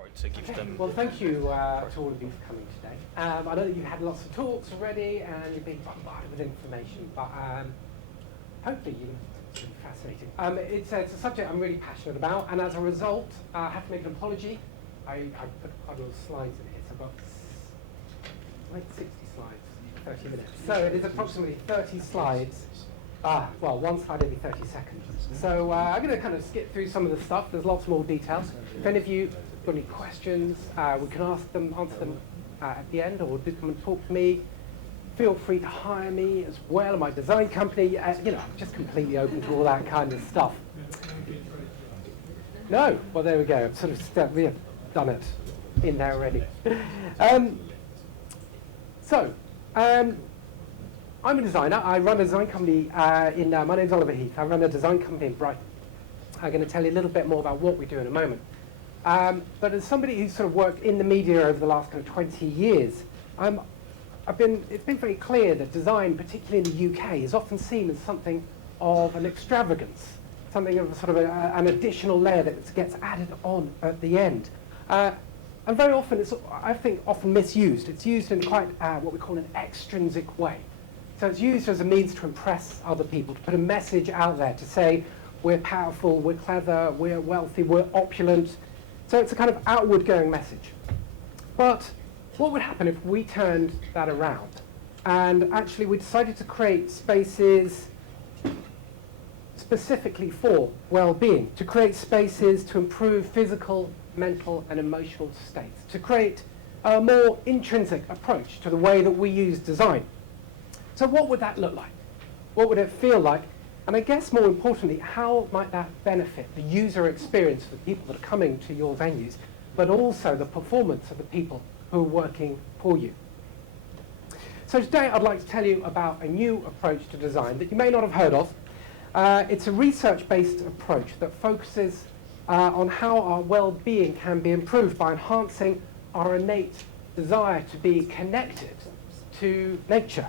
approach to give them... Well, thank you to all of you for coming today. I know that you've had lots of talks already and you've been bombarded with information, but hopefully it's really fascinating. It's a subject I'm really passionate about, and as a result, I have to make an apology. I put quite a lot of slides in here, so I've got like 60 slides, 30 minutes. So it is approximately 30 slides. Well, one slide every 30 seconds. So I'm going to kind of skip through some of the stuff. There's lots more details. If any of you have got any questions, we can answer them at the end, or do come and talk to me. Feel free to hire me as well, my design company. You know, I'm just completely open to all that kind of stuff. No? Well, there we go. I've sort of done it in there already. I'm a designer. I run a design company my name's Oliver Heath. I run a design company in Brighton. I'm going to tell you a little bit more about what we do in a moment. But as somebody who's sort of worked in the media over the last kind of 20 years, it's been very clear that design, particularly in the UK, is often seen as something of an extravagance, something of a sort of an additional layer that gets added on at the end. And very often, it's, I think, often misused. It's used in quite what we call an extrinsic way. So it's used as a means to impress other people, to put a message out there, to say we're powerful, we're clever, we're wealthy, we're opulent. So it's a kind of outward-going message. But what would happen if we turned that around and actually we decided to create spaces specifically for well-being, to create spaces to improve physical, mental, and emotional states, to create a more intrinsic approach to the way that we use design? So what would that look like? What would it feel like? And I guess more importantly, how might that benefit the user experience for the people that are coming to your venues, but also the performance of the people who are working for you? So today I'd like to tell you about a new approach to design that you may not have heard of. It's a research-based approach that focuses on how our well-being can be improved by enhancing our innate desire to be connected to nature.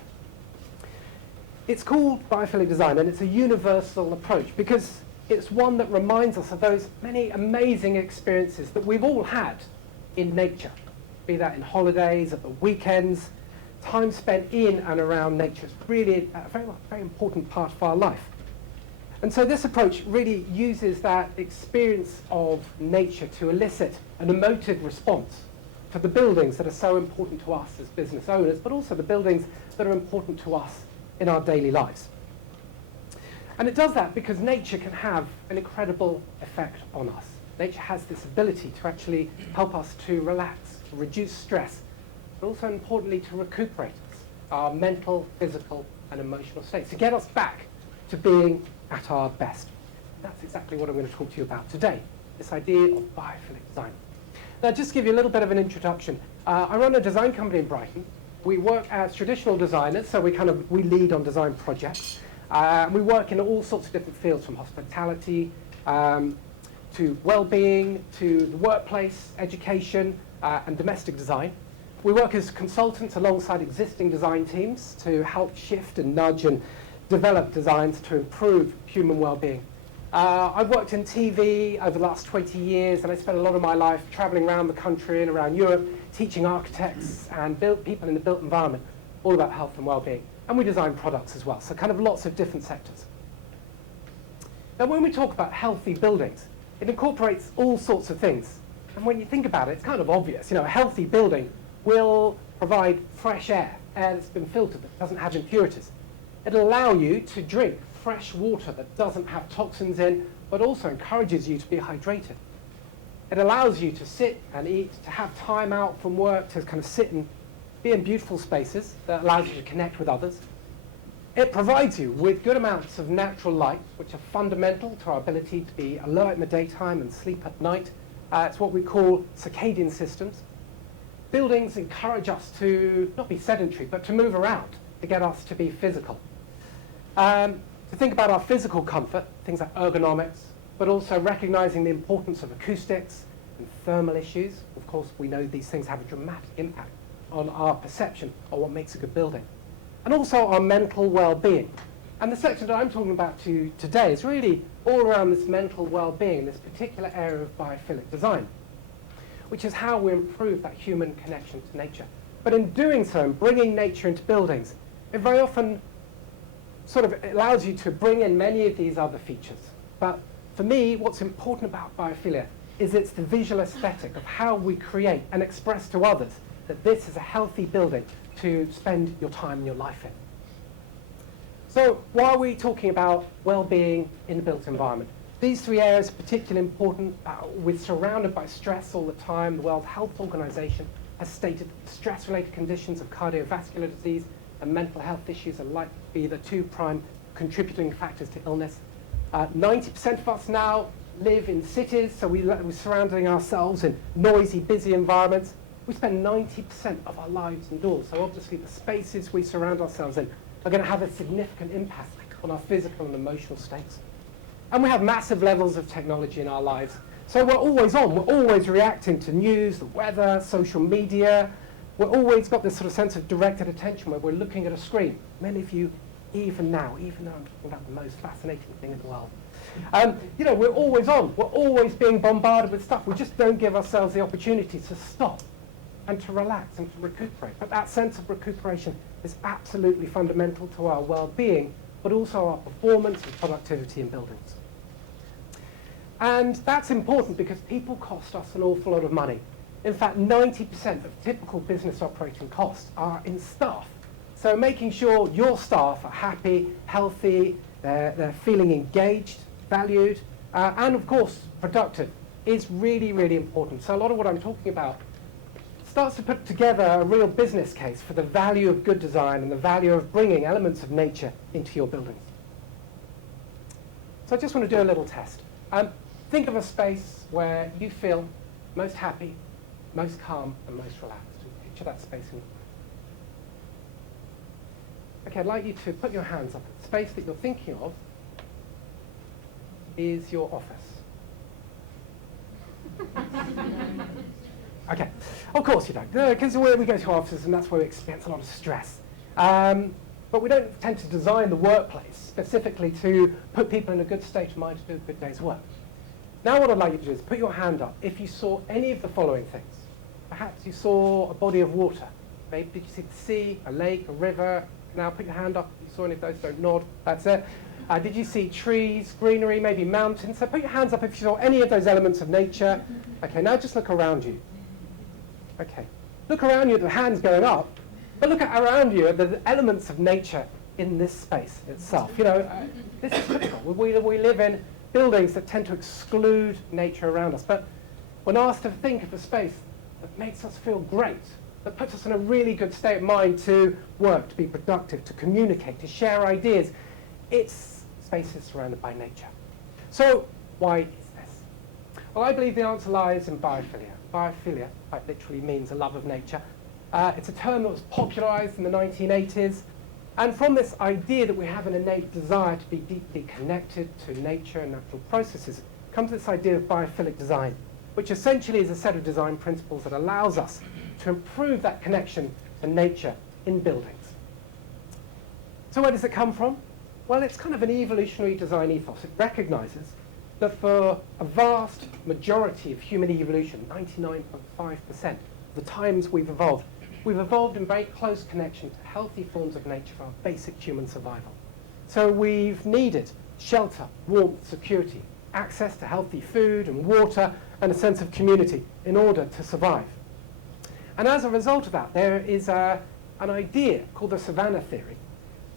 It's called Biophilic Design, and it's a universal approach because it's one that reminds us of those many amazing experiences that we've all had in nature, be that in holidays, at the weekends. Time spent in and around nature is really a very important part of our life. And so this approach really uses that experience of nature to elicit an emotive response to the buildings that are so important to us as business owners, but also the buildings that are important to us in our daily lives. And it does that because nature can have an incredible effect on us. Nature has this ability to actually help us to relax, to reduce stress, but also importantly to recuperate us, our mental, physical, and emotional states, to get us back to being at our best. That's exactly what I'm going to talk to you about today, this idea of biophilic design. Now, just to give you a little bit of an introduction, I run a design company in Brighton. We work as traditional designers, so we lead on design projects. We work in all sorts of different fields, from hospitality to well-being, to the workplace, education, and domestic design. We work as consultants alongside existing design teams to help shift and nudge and develop designs to improve human well-being. I've worked in TV over the last 20 years, and I spent a lot of my life traveling around the country and around Europe, teaching architects and people in the built environment all about health and well-being. And we design products as well, so kind of lots of different sectors. Now, when we talk about healthy buildings, it incorporates all sorts of things. And when you think about it, it's kind of obvious. You know, a healthy building will provide fresh air that's been filtered, that doesn't have impurities. It'll allow you to drink fresh water that doesn't have toxins in, but also encourages you to be hydrated. It allows you to sit and eat, to have time out from work, to kind of sit and be in beautiful spaces that allows you to connect with others. It provides you with good amounts of natural light, which are fundamental to our ability to be alert in the daytime and sleep at night. It's what we call circadian systems. Buildings encourage us to not be sedentary, but to move around, to get us to be physical. To think about our physical comfort, things like ergonomics, but also recognizing the importance of acoustics and thermal issues. Of course, we know these things have a dramatic impact on our perception of what makes a good building. And also our mental well-being. And the section that I'm talking about today is really all around this mental well-being, this particular area of biophilic design. which is how we improve that human connection to nature. But in doing so, and bringing nature into buildings, it very often sort of allows you to bring in many of these other features. But for me, what's important about biophilia is it's the visual aesthetic of how we create and express to others that this is a healthy building to spend your time and your life in. So why are we talking about well-being in the built environment? These three areas are particularly important. We're surrounded by stress all the time. The World Health Organization has stated that stress-related conditions of cardiovascular disease and mental health issues are likely to be the two prime contributing factors to illness. 90% of us now live in cities, so we're surrounding ourselves in noisy, busy environments. We spend 90% of our lives indoors, so obviously the spaces we surround ourselves in are going to have a significant impact on our physical and emotional states. And we have massive levels of technology in our lives. So we're always on, we're always reacting to news, the weather, social media. We've always got this sort of sense of directed attention where we're looking at a screen. Many of you, even now, even though I'm talking about the most fascinating thing in the world. You know, we're always on, we're always being bombarded with stuff. We just don't give ourselves the opportunity to stop and to relax and to recuperate. But that sense of recuperation is absolutely fundamental to our well-being, but also our performance and productivity in buildings. And that's important because people cost us an awful lot of money. In fact, 90% of typical business operating costs are in staff. So making sure your staff are happy, healthy, they're feeling engaged, valued, and of course, productive is really, really important. So a lot of what I'm talking about starts to put together a real business case for the value of good design and the value of bringing elements of nature into your buildings. So I just want to do a little test. Think of a space where you feel most happy, most calm, and most relaxed. Picture that space in. Okay, I'd like you to put your hands up. The space that you're thinking of is your office. Okay, of course you don't, because we go to offices and that's where we experience a lot of stress. But we don't tend to design the workplace specifically to put people in a good state of mind to do a good day's work. Now what I'd like you to do is put your hand up if you saw any of the following things. Perhaps you saw a body of water. Maybe did you see the sea, a lake, a river? Now put your hand up if you saw any of those, don't nod, that's it. Did you see trees, greenery, maybe mountains? So put your hands up if you saw any of those elements of nature. Okay, now just look around you. Okay, look around you at the hands going up, but look around you at the elements of nature in this space itself. You know, this is critical. We live in buildings that tend to exclude nature around us, but when asked to think of a space that makes us feel great, that puts us in a really good state of mind to work, to be productive, to communicate, to share ideas, it's spaces surrounded by nature. So why is this? Well, I believe the answer lies in biophilia. Biophilia quite literally means a love of nature. It's a term that was popularized in the 1980s. And from this idea that we have an innate desire to be deeply connected to nature and natural processes, comes this idea of biophilic design, which essentially is a set of design principles that allows us to improve that connection to nature in buildings. So where does it come from? Well, it's kind of an evolutionary design ethos. It recognizes that for a vast majority of human evolution, 99.5% of the times we've evolved in very close connection to healthy forms of nature for our basic human survival. So we've needed shelter, warmth, security, access to healthy food and water, and a sense of community in order to survive. And as a result of that, there is an idea called the Savanna theory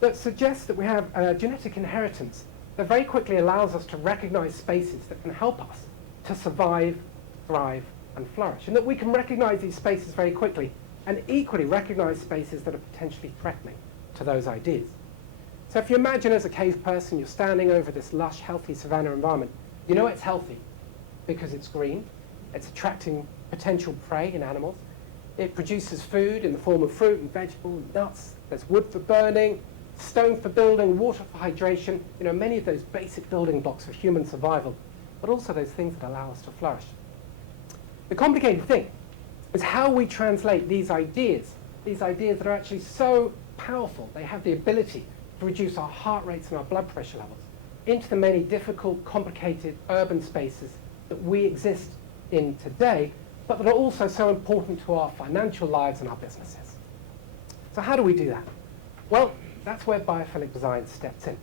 that suggests that we have a genetic inheritance that very quickly allows us to recognize spaces that can help us to survive, thrive, and flourish, and that we can recognize these spaces very quickly and equally recognize spaces that are potentially threatening to those ideas. So if you imagine as a cave person, you're standing over this lush, healthy savanna environment, you know it's healthy because it's green, it's attracting potential prey in animals, it produces food in the form of fruit and vegetable and nuts, there's wood for burning, stone for building, water for hydration, you know, many of those basic building blocks for human survival, but also those things that allow us to flourish. The complicated thing is how we translate these ideas that are actually so powerful, they have the ability to reduce our heart rates and our blood pressure levels, into the many difficult, complicated urban spaces that we exist in today, but that are also so important to our financial lives and our businesses. So how do we do that? Well, that's where biophilic design steps in.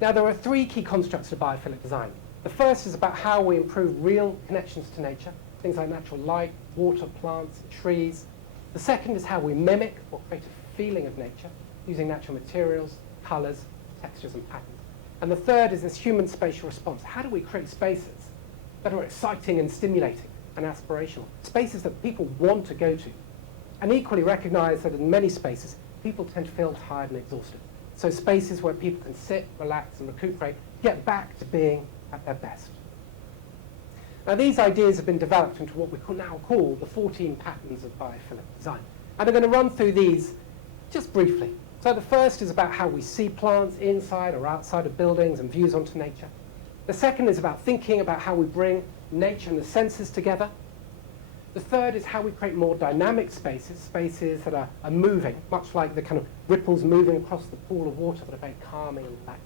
Now, there are three key constructs of biophilic design. The first is about how we improve real connections to nature, things like natural light, water, plants, trees. The second is how we mimic or create a feeling of nature using natural materials, colors, textures, and patterns. And the third is this human spatial response. How do we create spaces that are exciting and stimulating and aspirational, spaces that people want to go to, and equally recognize that in many spaces, people tend to feel tired and exhausted. So spaces where people can sit, relax, and recuperate, get back to being at their best. Now, these ideas have been developed into what we now call the 14 patterns of biophilic design. And I'm going to run through these just briefly. So the first is about how we see plants inside or outside of buildings and views onto nature. The second is about thinking about how we bring nature and the senses together. The third is how we create more dynamic spaces, spaces that are moving, much like the kind of ripples moving across the pool of water that are very calming and relaxing.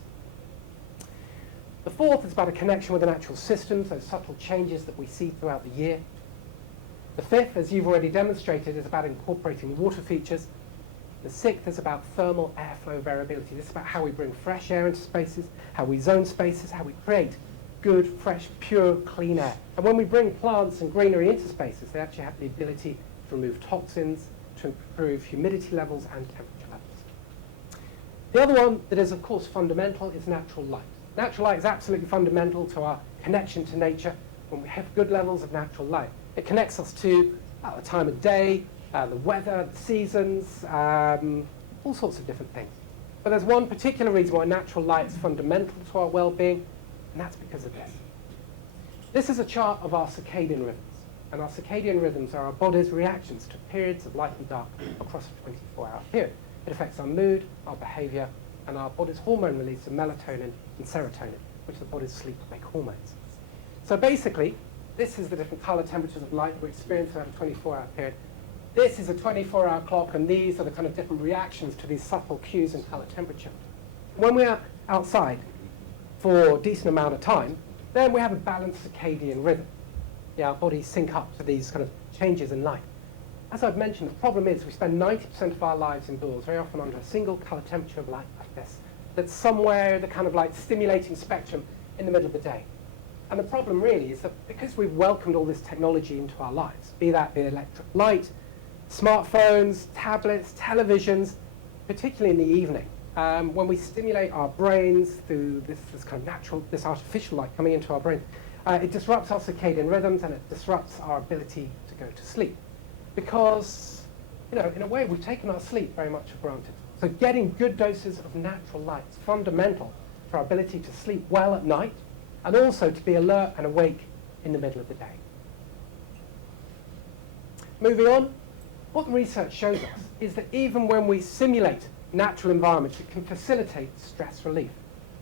The fourth is about a connection with the natural systems, those subtle changes that we see throughout the year. The fifth, as you've already demonstrated, is about incorporating water features. The sixth is about thermal airflow variability. This is about how we bring fresh air into spaces, how we zone spaces, how we create good, fresh, pure, clean air. And when we bring plants and greenery into spaces, they actually have the ability to remove toxins, to improve humidity levels and temperature levels. The other one that is, of course, fundamental is natural light. Natural light is absolutely fundamental to our connection to nature. When we have good levels of natural light, it connects us to the time of day, the weather, the seasons, all sorts of different things. But there's one particular reason why natural light is fundamental to our well-being, and that's because of this. This is a chart of our circadian rhythms. And our circadian rhythms are our body's reactions to periods of light and dark across a 24-hour period. It affects our mood, our behavior, and our body's hormone release of melatonin and serotonin, which are the body's sleep-wake hormones. So basically, this is the different color temperatures of light we experience throughout a 24-hour period. This is a 24-hour clock, and these are the kind of different reactions to these subtle cues in color temperature. When we are outside for a decent amount of time, then we have a balanced circadian rhythm. Our bodies sync up to these kind of changes in light. As I've mentioned, the problem is we spend 90% of our lives indoors, very often under a single color temperature of light like this, that's somewhere the kind of like stimulating spectrum in the middle of the day. And the problem really is that because we've welcomed all this technology into our lives, be that the electric light, smartphones, tablets, televisions, particularly in the evening, when we stimulate our brains through this kind of natural, this artificial light coming into our brain, it disrupts our circadian rhythms and it disrupts our ability to go to sleep. Because, in a way, we've taken our sleep very much for granted. So getting good doses of natural light is fundamental for our ability to sleep well at night and also to be alert and awake in the middle of the day. Moving on, what the research shows us is that even when we simulate natural environments, it can facilitate stress relief.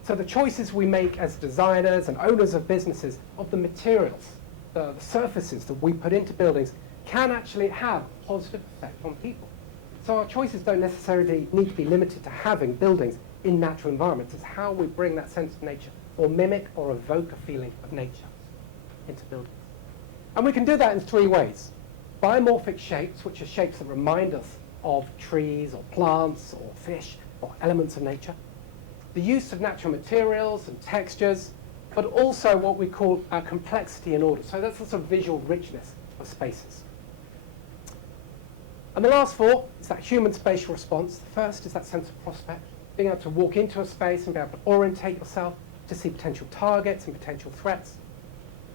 So the choices we make as designers and owners of businesses of the materials, the surfaces that we put into buildings can actually have a positive effect on people. So our choices don't necessarily need to be limited to having buildings in natural environments. It's how we bring that sense of nature or mimic or evoke a feeling of nature into buildings. And we can do that in three ways. Biomorphic shapes, which are shapes that remind us of trees or plants or fish or elements of nature. The use of natural materials and textures, but also what we call complexity and order. So that's the sort of visual richness of spaces. And the last four is that human spatial response. The first is that sense of prospect, being able to walk into a space and be able to orientate yourself to see potential targets and potential threats.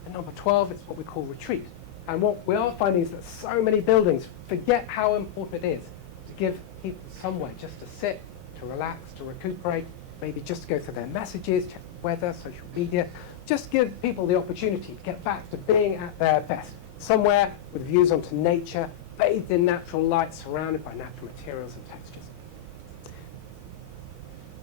And number 12 is what we call retreat. And what we are finding is that so many buildings forget how important it is to give people somewhere just to sit, to relax, to recuperate, maybe just to go through their messages, check the weather, social media. Just give people the opportunity to get back to being at their best, somewhere with views onto nature, bathed in natural light, surrounded by natural materials and textures.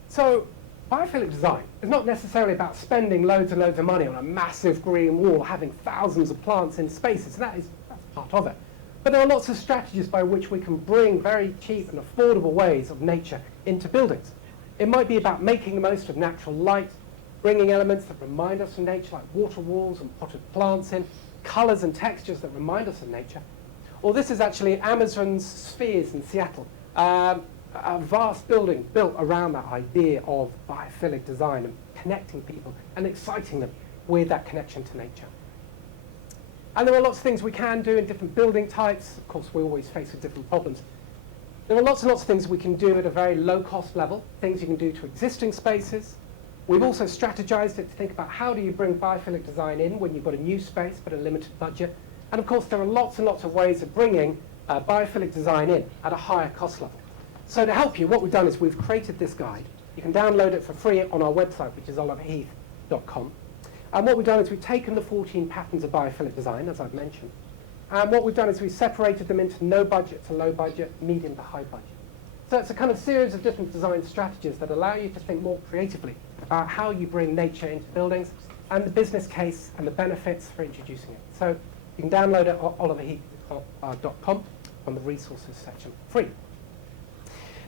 So biophilic design is not necessarily about spending loads and loads of money on a massive green wall, having thousands of plants in spaces. That's part of it. But there are lots of strategies by which we can bring very cheap and affordable ways of nature into buildings. It might be about making the most of natural light, bringing elements that remind us of nature, like water walls and potted plants in, colors and textures that remind us of nature. Or this is actually Amazon's spheres in Seattle, a vast building built around that idea of biophilic design and connecting people and exciting them with that connection to nature. And there are lots of things we can do in different building types. Of course, we're always faced with different problems. There are lots and lots of things we can do at a very low-cost level, things you can do to existing spaces. We've also strategized it to think about how do you bring biophilic design in when you've got a new space but a limited budget. And of course, there are lots and lots of ways of bringing biophilic design in at a higher cost level. So to help you, what we've done is we've created this guide. You can download it for free on our website, which is oliverheath.com. And what we've done is we've taken the 14 patterns of biophilic design, as I've mentioned. And what we've done is we've separated them into no budget to low budget, medium to high budget. So it's a kind of series of different design strategies that allow you to think more creatively about how you bring nature into buildings and the business case and the benefits for introducing it. So you can download it at oliverheath.com on the resources section free.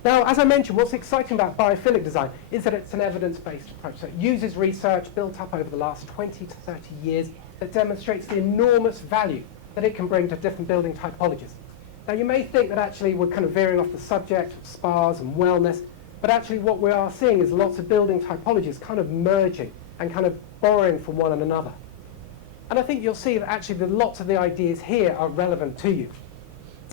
Now, as I mentioned, what's exciting about biophilic design is that it's an evidence-based approach. So it uses research built up over the last 20 to 30 years that demonstrates the enormous value that it can bring to different building typologies. Now, you may think that actually we're kind of veering off the subject of spas and wellness, but actually what we are seeing is lots of building typologies kind of merging and kind of borrowing from one another. And I think you'll see that actually lots of the ideas here are relevant to you.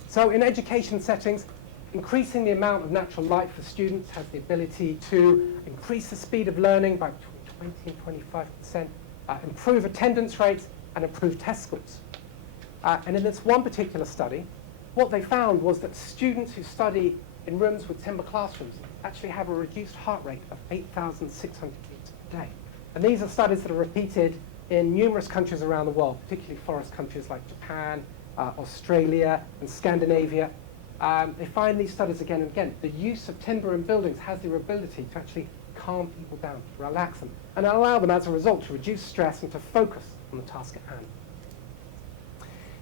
So in education settings, increasing the amount of natural light for students has the ability to increase the speed of learning by between 20 and 25%, improve attendance rates, and improve test scores. And in this one particular study, what they found was that students who study in rooms with timber classrooms actually have a reduced heart rate of 8,600 beats per day. And these are studies that are repeated in numerous countries around the world, particularly forest countries like Japan, Australia, and Scandinavia. They find these studies again and again. The use of timber in buildings has the ability to actually calm people down, to relax them, and allow them as a result to reduce stress and to focus on the task at hand.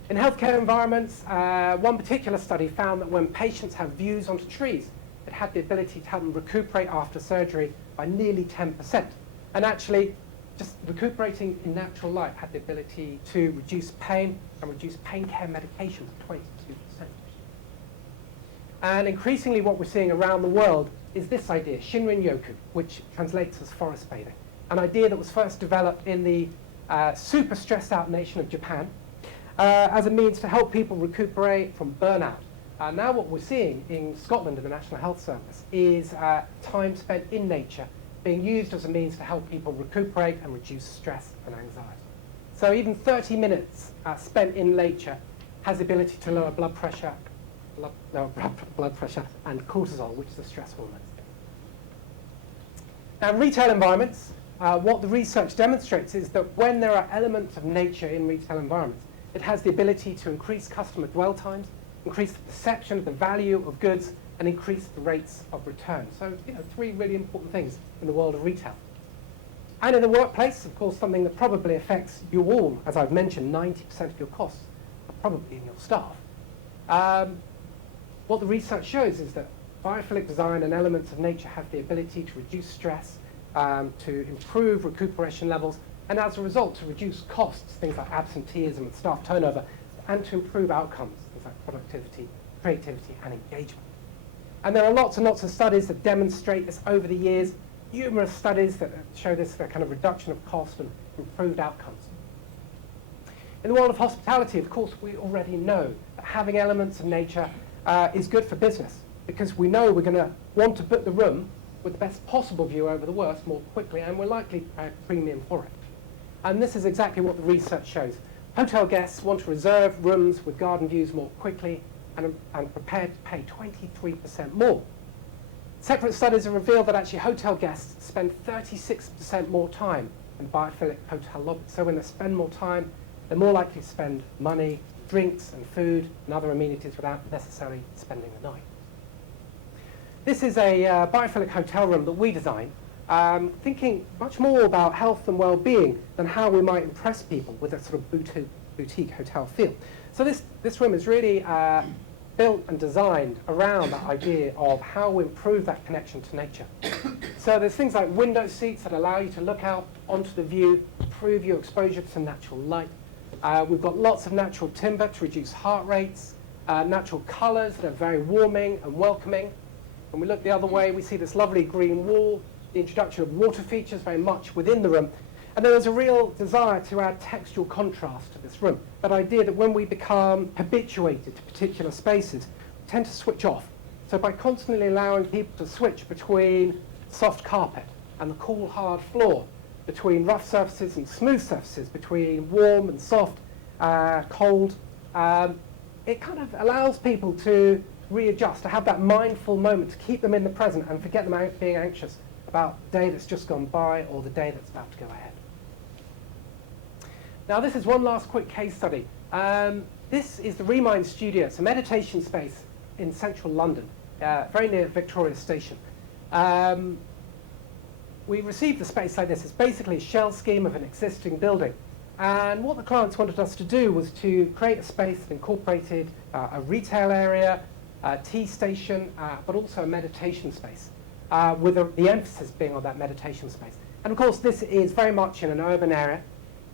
In healthcare environments, one particular study found that when patients have views onto trees, it had the ability to help them recuperate after surgery by nearly 10%. And actually, just recuperating in natural light had the ability to reduce pain and reduce pain care medications by 22%. And increasingly what we're seeing around the world is this idea, Shinrin-yoku, which translates as forest bathing, an idea that was first developed in the super stressed out nation of Japan as a means to help people recuperate from burnout. Now what we're seeing in Scotland in the National Health Service is time spent in nature being used as a means to help people recuperate and reduce stress and anxiety. So even 30 minutes spent in nature has the ability to lower blood pressure and cortisol, which is a stress hormone. Now, in retail environments, what the research demonstrates is that when there are elements of nature in retail environments, it has the ability to increase customer dwell times, increase the perception of the value of goods, and increase the rates of return. So, three really important things in the world of retail. And in the workplace, of course, something that probably affects you all, as I've mentioned, 90% of your costs are probably in your staff. What the research shows is that biophilic design and elements of nature have the ability to reduce stress, to improve recuperation levels, and as a result, to reduce costs, things like absenteeism and staff turnover, and to improve outcomes, things like productivity, creativity, and engagement. And there are lots and lots of studies that demonstrate this over the years, numerous studies that show this kind of reduction of cost and improved outcomes. In the world of hospitality, of course, we already know that having elements of nature is good for business, because we know we're going to want to book the room with the best possible view over the worst more quickly, and we're likely to pay a premium for it. And this is exactly what the research shows. Hotel guests want to reserve rooms with garden views more quickly and prepared to pay 23% more. Separate studies have revealed that actually hotel guests spend 36% more time in biophilic hotel lobbies. So when they spend more time, they're more likely to spend money, drinks and food and other amenities without necessarily spending the night. This is a biophilic hotel room that we designed, thinking much more about health and well-being than how we might impress people with a sort of boutique hotel feel. So this room is really built and designed around that idea of how we improve that connection to nature. So there's things like window seats that allow you to look out onto the view, improve your exposure to natural light. We've got lots of natural timber to reduce heart rates, natural colours that are very warming and welcoming. When we look the other way, we see this lovely green wall, the introduction of water features very much within the room. And there was a real desire to add textual contrast to this room. That idea that when we become habituated to particular spaces, we tend to switch off. So by constantly allowing people to switch between soft carpet and the cool, hard floor, between rough surfaces and smooth surfaces, between warm and soft, cold, it kind of allows people to readjust, to have that mindful moment, to keep them in the present and forget them being anxious about the day that's just gone by or the day that's about to go ahead. Now this is one last quick case study. This is the Remind Studio. It's a meditation space in central London, very near Victoria Station. We received the space like this. It's basically a shell scheme of an existing building. And what the clients wanted us to do was to create a space that incorporated a retail area, a tea station, but also a meditation space, with the emphasis being on that meditation space. And of course, this is very much in an urban area.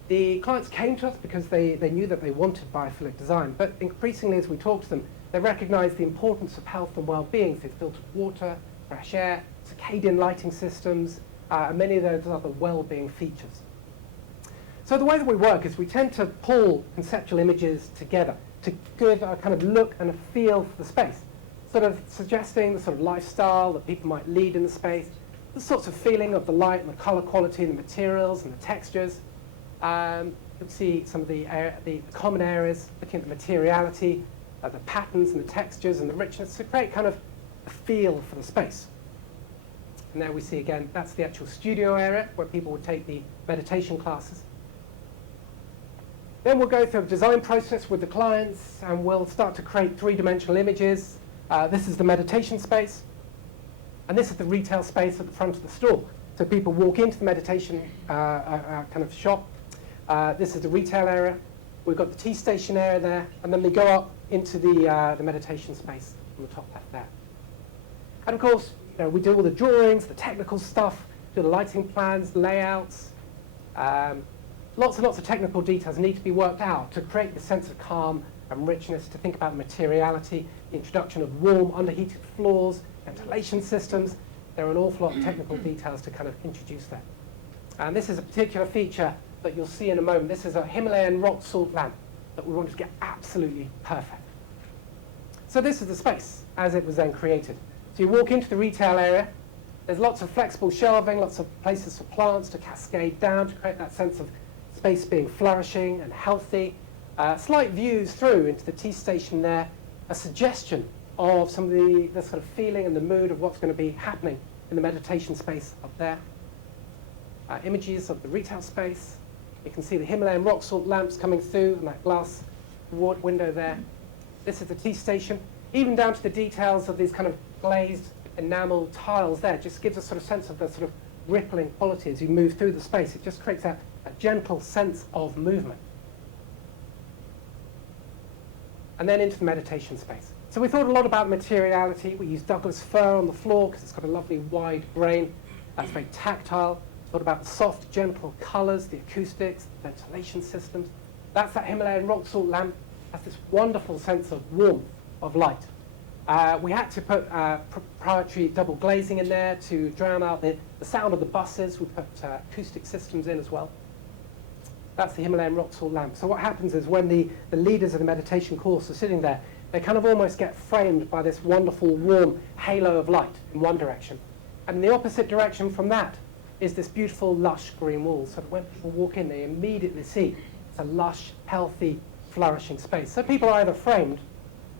The clients came to us because they knew that they wanted biophilic design, but increasingly as we talked to them, they recognized the importance of health and well-being through filtered water, fresh air, circadian lighting systems, and many of those other well-being features. So the way that we work is we tend to pull conceptual images together to give a kind of look and a feel for the space, sort of suggesting the sort of lifestyle that people might lead in the space, the sorts of feeling of the light and the color quality and the materials and the textures. You'll see some of the common areas, looking at the materiality, the patterns and the textures and the richness to create kind of a feel for the space. And there we see again, that's the actual studio area where people would take the meditation classes. Then we'll go through a design process with the clients and we'll start to create three-dimensional images. This is the meditation space. And this is the retail space at the front of the store. So people walk into the meditation kind of shop. This is the retail area. We've got the tea station area there. And then they go up into the meditation space on the top left there. And of course, we do all the drawings, the technical stuff, do the lighting plans, layouts. Lots and lots of technical details need to be worked out to create the sense of calm and richness, to think about materiality, the introduction of warm, underheated floors, ventilation systems. There are an awful lot of technical details to kind of introduce that. And this is a particular feature that you'll see in a moment. This is a Himalayan rock salt lamp that we wanted to get absolutely perfect. So this is the space as it was then created. So you walk into the retail area. There's lots of flexible shelving, lots of places for plants to cascade down to create that sense of space being flourishing and healthy. Slight views through into the tea station there, a suggestion of some of the sort of feeling and the mood of what's going to be happening in the meditation space up there. Images of the retail space. You can see the Himalayan rock salt lamps coming through and that glass window there. This is the tea station, even down to the details of these kind of glazed enamel tiles there. Just gives a sort of sense of the sort of rippling quality as you move through the space. It just creates a gentle sense of movement. And then into the meditation space. So we thought a lot about materiality. We used Douglas fir on the floor because it's got a lovely wide grain. That's very tactile. Thought about the soft, gentle colors, the acoustics, the ventilation systems. That's that Himalayan rock salt lamp. Has this wonderful sense of warmth, of light. We had to put proprietary double glazing in there to drown out the sound of the buses. We put acoustic systems in as well. That's the Himalayan rock salt lamp. So what happens is when the leaders of the meditation course are sitting there, they kind of almost get framed by this wonderful warm halo of light in one direction. And in the opposite direction from that is this beautiful lush green wall. So that when people walk in, they immediately see it's a lush, healthy, flourishing space. So people are either framed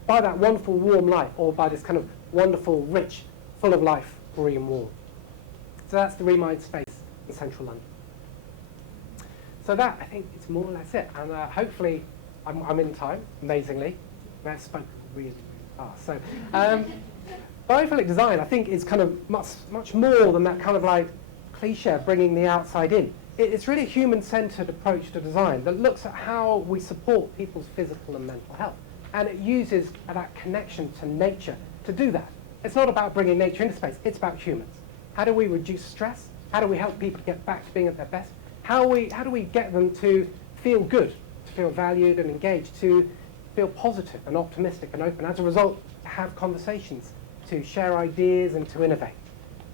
by that wonderful warm light or by this kind of wonderful, rich, full of life green wall. So that's the Remind space in central London. So that, I think, is more or less it. And hopefully, I'm in time, amazingly. I've spoken really, really fast. So biophilic design, I think, is kind of much more than that kind of like cliche of bringing the outside in. It's really a human-centered approach to design that looks at how we support people's physical and mental health. And it uses that connection to nature to do that. It's not about bringing nature into space, it's about humans. How do we reduce stress? How do we help people get back to being at their best? How do we get them to feel good to feel valued and engaged, to feel positive and optimistic and open. As a result, to have conversations, to share ideas and to innovate.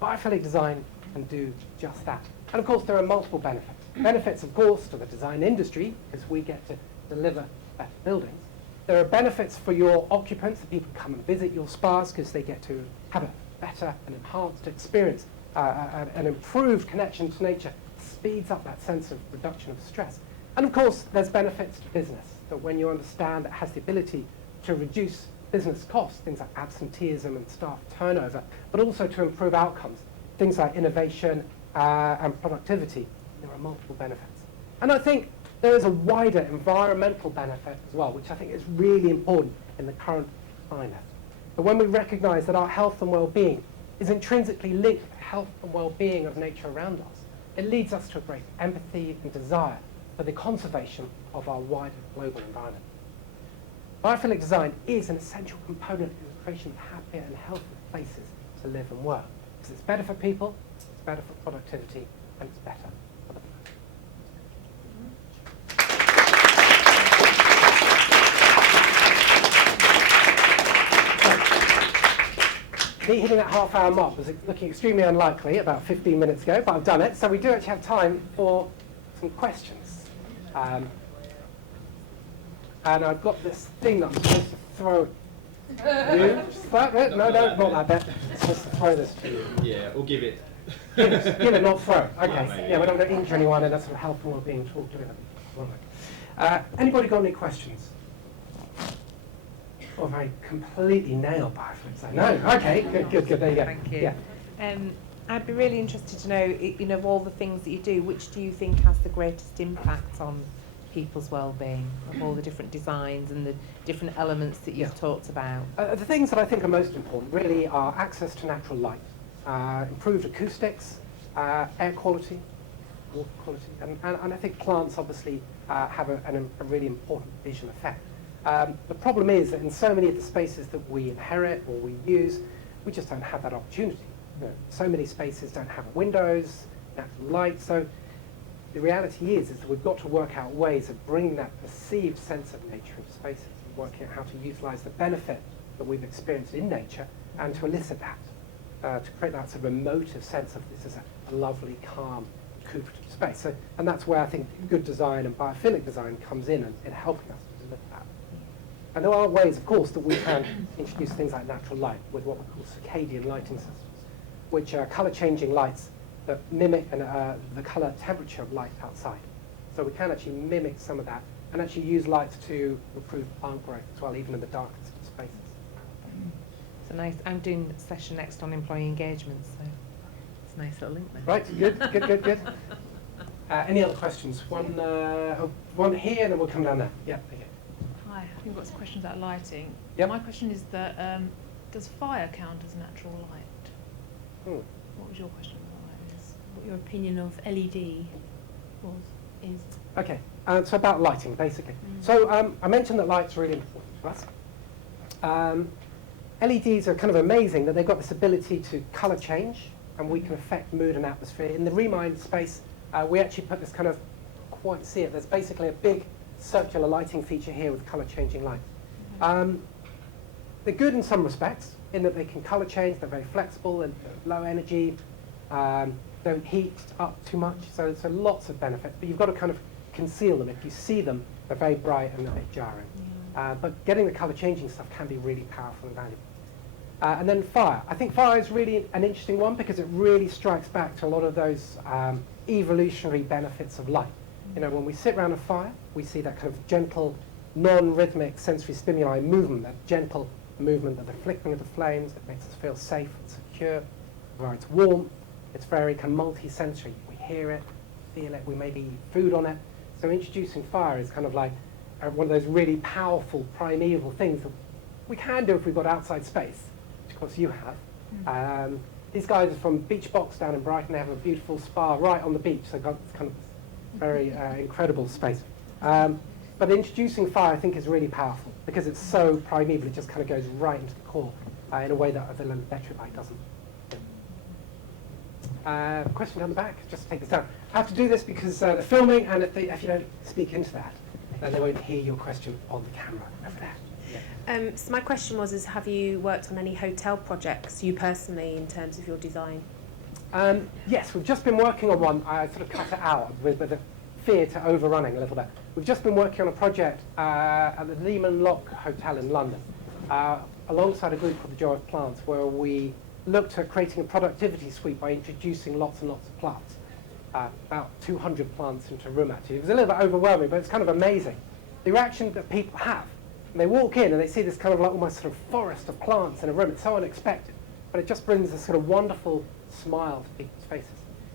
Biophilic design can do just that. And of course, there are multiple benefits. Benefits, of course, to the design industry, because we get to deliver better buildings. There are benefits for your occupants, the people who come and visit your spas, because they get to have a better and enhanced experience, an improved connection to nature, speeds up that sense of reduction of stress. And of course, there's benefits to business, that when you understand that has the ability to reduce business costs, things like absenteeism and staff turnover, but also to improve outcomes, things like innovation and productivity. There are multiple benefits. And I think there is a wider environmental benefit as well, which I think is really important in the current climate. But when we recognize that our health and well-being is intrinsically linked to the health and well-being of nature around us, it leads us to a great empathy and desire for the conservation of our wider global environment. Biophilic design is an essential component in the creation of happier and healthier places to live and work. Because it's better for people, it's better for productivity, and it's better for the planet. Me hitting that half-hour mark was looking extremely unlikely about 15 minutes ago, but I've done it. So we do actually have time for some questions. And I've got this thing that I'm supposed to throw. You? No, not that bit. I'm supposed to throw this to you. Yeah, we'll give it. Give it, not throw. Okay. Mate. Yeah, we don't want to injure anyone, and that's sort of health and well-being talk to it. Anybody got any questions? Oh, very completely nailed Biophilic. No. Okay. Good. There you go. Thank you. Yeah. I'd be really interested to know, of all the things that you do, which do you think has the greatest impact on people's well-being, of all the different designs and the different elements that you've talked about? The things that I think are most important really are access to natural light, improved acoustics, air quality, water quality, and I think plants obviously have a really important vision effect. The problem is that in so many of the spaces that we inherit or we use, we just don't have that opportunity. So many spaces don't have windows, natural light, so the reality is that we've got to work out ways of bringing that perceived sense of nature into spaces and working out how to utilize the benefit that we've experienced in nature and to elicit that, to create that sort of emotive sense of this is a lovely, calm, recuperative space. So, and that's where I think good design and biophilic design comes in and helping us to deliver that. And there are ways, of course, that we can introduce things like natural light with what we call circadian lighting systems, which are color-changing lights that mimic the color temperature of light outside. So we can actually mimic some of that and actually use lights to improve plant growth as well, even in the darkest of spaces. It's a nice. I'm doing a session next on employee engagement, so it's a nice little link there. Right, good. Any other questions? One here, and then we'll come down there. Yeah. Okay. Hi, I think we've got some questions about lighting. Yep. My question is that does fire count as natural light? What was your question about that? What your opinion of LED is? Okay, so about lighting, basically. So I mentioned that light's really important to us. LEDs are kind of amazing that they've got this ability to color change, and we can affect mood and atmosphere. In the Remind space, we actually put this kind of, quite see it, there's basically a big circular lighting feature here with color changing light. They're good in some respects, in that they can color change, they're very flexible and low energy, don't heat up too much, so lots of benefits, but you've got to kind of conceal them. If you see them, they're very bright and a bit jarring. But getting the color changing stuff can be really powerful and valuable. And then fire. I think fire is really an interesting one because it really strikes back to a lot of those evolutionary benefits of light. When we sit around a fire, we see that kind of gentle, non-rhythmic sensory stimuli movement, that gentle movement of the flickering of the flames that makes us feel safe and secure, where it's warm, it's very kind of multi-sensory. We hear it, feel it, we maybe eat food on it. So introducing fire is kind of like one of those really powerful, primeval things that we can do if we've got outside space, which of course you have. These guys are from Beachbox down in Brighton. They have a beautiful spa right on the beach, so it's kind of very incredible space. But introducing fire, I think, is really powerful because it's so primeval. It just kind of goes right into the core in a way that the electric light doesn't. Question down the back. Just take this down. I have to do this because they're filming, and if you don't speak into that, then they won't hear your question on the camera over there. Yeah. So my question was, have you worked on any hotel projects, you personally, in terms of your design? Yes, we've just been working on one. I sort of cut it out with the fear to overrunning a little bit. We've just been working on a project at the Lehman Lock Hotel in London, alongside a group called the Joy of Plants, where we looked at creating a productivity suite by introducing lots and lots of plants. About 200 plants into a room, actually. It was a little bit overwhelming, but it's kind of amazing. The reaction that people have. And they walk in and they see this kind of like almost sort of forest of plants in a room. It's so unexpected, but it just brings a sort of wonderful smile to people's faces.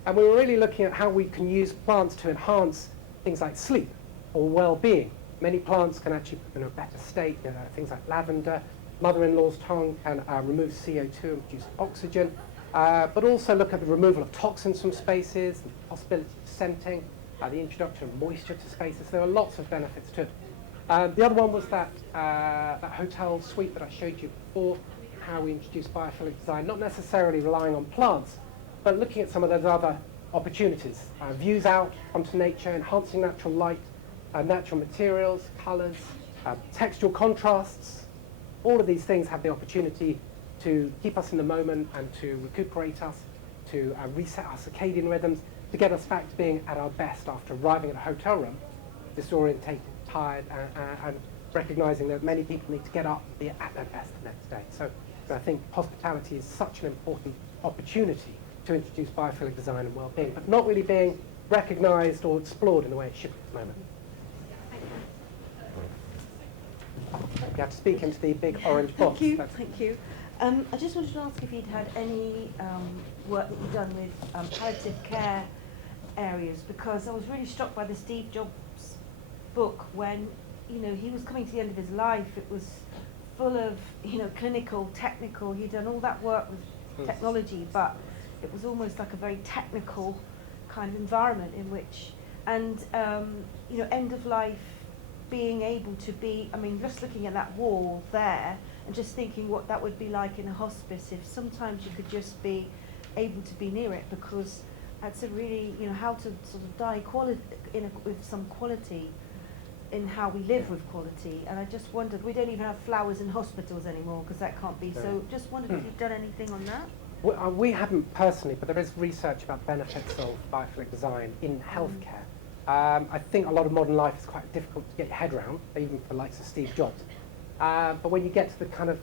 And we were really looking at how we can use plants to enhance things like sleep or well-being. Many plants can actually put you in a better state. Things like lavender, mother-in-law's tongue can remove CO2 and produce oxygen, but also look at the removal of toxins from spaces, the possibility of scenting, the introduction of moisture to spaces. There are lots of benefits to it. The other one was that hotel suite that I showed you before, how we introduced biophilic design, not necessarily relying on plants, but looking at some of those other opportunities. Views out onto nature, enhancing natural light, natural materials, colours, textual contrasts. All of these things have the opportunity to keep us in the moment and to recuperate us, to reset our circadian rhythms, to get us back to being at our best after arriving at a hotel room, disorientated, tired, and recognising that many people need to get up and be at their best the next day. So I think hospitality is such an important opportunity to introduce biophilic design and well-being, but not really being recognised or explored in the way it should be at the moment. You have to speak into the big orange box. Thank you. I just wanted to ask if you'd had any work that you've done with palliative care areas, because I was really struck by the Steve Jobs book when, he was coming to the end of his life. It was full of, clinical, technical. He'd done all that work with technology, but it was almost like a very technical kind of environment in which, and, end of life, being able to be, just looking at that wall there and just thinking what that would be like in a hospice if sometimes you could just be able to be near it, because that's a really, how to sort of die with some quality in how we live with quality. And I just wondered, we don't even have flowers in hospitals anymore because that can't be. So just wondered if you've done anything on that. Well, we haven't personally, but there is research about benefits of biophilic design in healthcare. I think a lot of modern life is quite difficult to get your head around, even for the likes of Steve Jobs. But when you get to the kind of,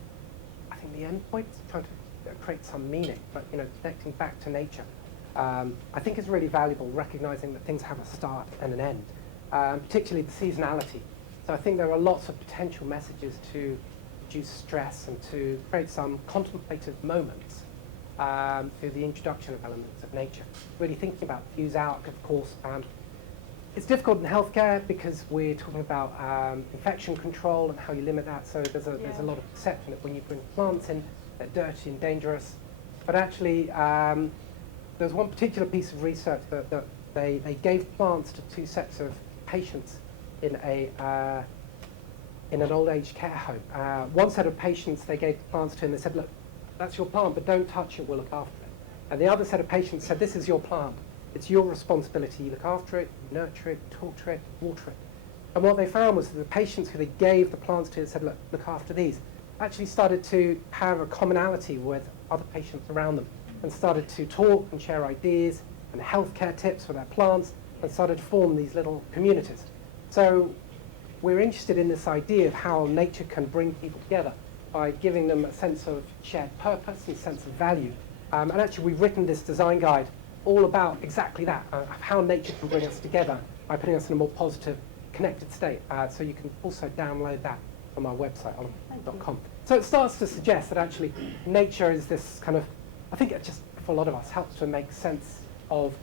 I think the end point, trying to create some meaning, but connecting back to nature, I think is really valuable, recognizing that things have a start and an end, particularly the seasonality. So I think there are lots of potential messages to reduce stress and to create some contemplative moments through the introduction of elements of nature. Really thinking about views out, of course. It's difficult in healthcare because we're talking about infection control and how you limit that. So there's a lot of perception that when you bring plants in, they're dirty and dangerous. But actually, there's one particular piece of research that they gave plants to two sets of patients in an old age care home. One set of patients they gave the plants to and they said, look, that's your plant, but don't touch it, we'll look after it. And the other set of patients said, this is your plant. It's your responsibility. You look after it, you nurture it, talk to it, water it. And what they found was that the patients who they gave the plants to and said, look after these, actually started to have a commonality with other patients around them and started to talk and share ideas and healthcare tips for their plants and started to form these little communities. So we're interested in this idea of how nature can bring people together by giving them a sense of shared purpose and sense of value. And actually we've written this design guide all about exactly that, how nature can bring us together by putting us in a more positive, connected state. So you can also download that from our website, oliver.com. So it starts to suggest that actually nature is this kind of, I think it just, for a lot of us, helps to make sense of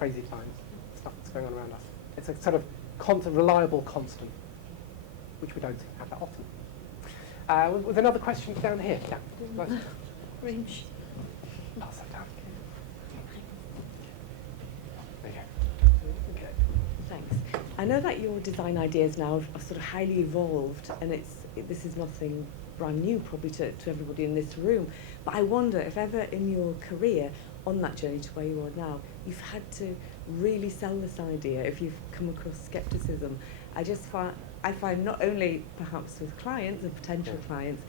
crazy times, stuff that's going on around us. It's a sort of reliable constant, which we don't have that often. With another question down here. Yeah. Range. Pass that down. Thanks. I know that your design ideas now are sort of highly evolved, and this is nothing brand new probably to everybody in this room, but I wonder if ever in your career on that journey to where you are now, you've had to really sell this idea if you've come across skepticism. I find not only perhaps with clients and potential clients,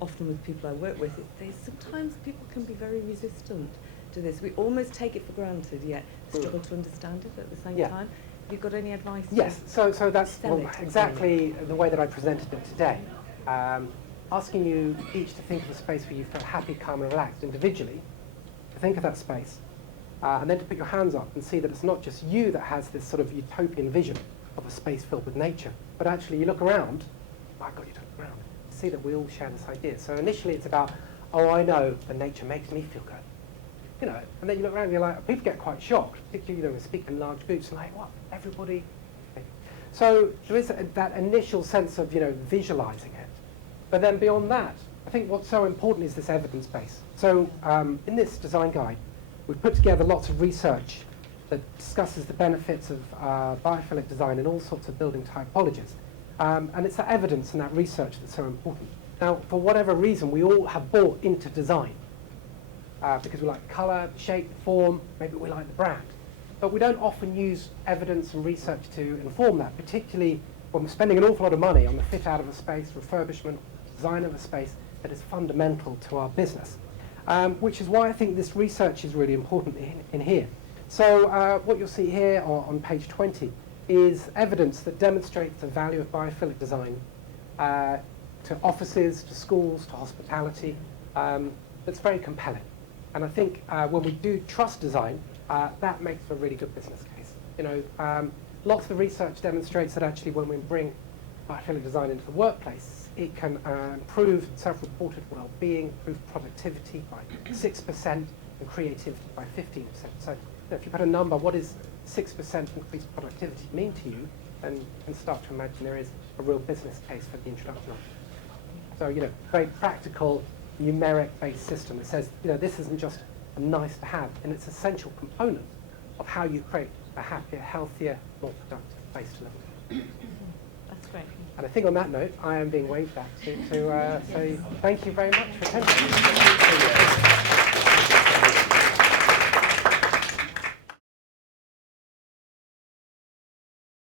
often with people I work with, sometimes people can be very resistant to this. We almost take it for granted, yet struggle to understand it at the same time. Have you got any advice? Yes, so that's sell it, exactly the way that I presented it today. Asking you each to think of a space where you feel happy, calm and relaxed individually, to think of that space, and then to put your hands up and see that it's not just you that has this sort of utopian vision of a space filled with nature, but actually you look around, my God, you look around, see that we all share this idea. So initially it's about, oh, I know that nature makes me feel good. You know, and then you look around and you're like, people get quite shocked, particularly, when we speak in large groups, and like, what, everybody? Okay. So there is that initial sense of, visualizing it. But then beyond that, I think what's so important is this evidence base. So in this design guide, we've put together lots of research that discusses the benefits of biophilic design in all sorts of building typologies. And it's that evidence and that research that's so important. Now, for whatever reason, we all have bought into design because we like colour, shape, form, maybe we like the brand. But we don't often use evidence and research to inform that, particularly when we're spending an awful lot of money on the fit out of a space, refurbishment, design of a space that is fundamental to our business. Which is why I think this research is really important in here. So what you'll see here on page 20 is evidence that demonstrates the value of biophilic design to offices, to schools, to hospitality. That's very compelling. And I think when we do trust design, that makes for a really good business case. Lots of the research demonstrates that actually when we bring biophilic design into the workplace, it can improve self-reported well-being, improve productivity by 6% and creativity by 15%. So if you put a number, what does 6% increased productivity mean to you? And you can start to imagine there is a real business case for the introduction of it. So, very practical, numeric-based system that says, this isn't just a nice to have, and it's an essential component of how you create a happier, healthier, more productive place to live. That's great. And I think on that note, I am being waved back to say thank you very much for attending.